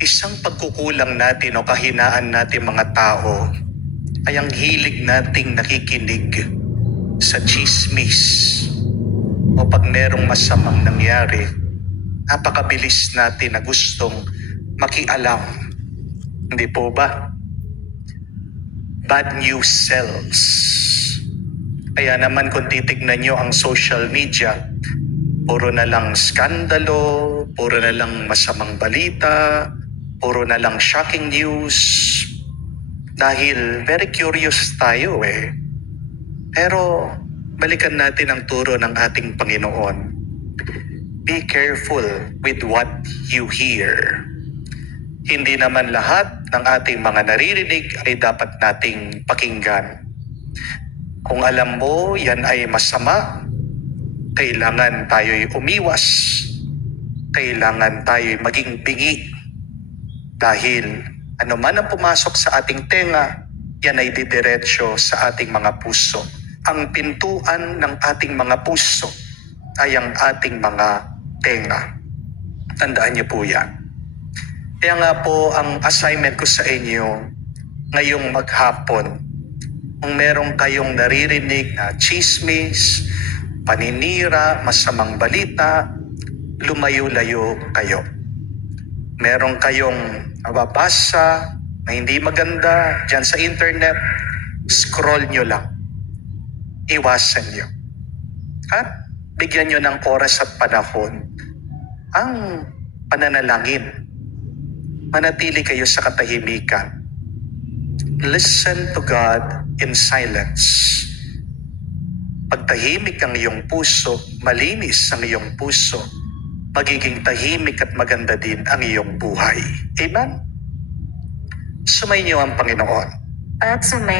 Isang pagkukulang natin o kahinaan natin mga tao ay ang hilig nating nakikinig sa chismis o pag merong masamang nangyari, napakabilis natin na gustong makialam. Hindi po ba? Bad news sells. Kaya naman kung titignan nyo ang social media, puro na lang skandalo, puro na lang masamang balita, puro na lang shocking news. Dahil very curious tayo eh. Pero balikan natin ang turo ng ating Panginoon. Be careful with what you hear. Hindi naman lahat ng ating mga naririnig ay dapat nating pakinggan. Kung alam mo yan ay masama, kailangan tayo'y umiwas. Kailangan tayo'y maging bingi. Dahil anuman ang pumasok sa ating tenga, yan ay didiretso sa ating mga puso. Ang pintuan ng ating mga puso ay ang ating mga tenga. Tandaan niyo po yan. Kaya nga po ang assignment ko sa inyo ngayong maghapon, kung meron kayong naririnig na chismis, paninira, masamang balita, lumayo-layo kayo. Meron kayong nababasa na hindi maganda dyan sa internet, scroll nyo lang. Iwasan nyo. At bigyan nyo ng oras at panahon ang pananalangin. Manatili kayo sa katahimikan. Listen to God in silence. Pag tahimik ang iyong puso, malinis ang iyong puso, magiging tahimik at maganda din ang iyong buhay. Amen? Sumayin niyo ang Panginoon. At sumayin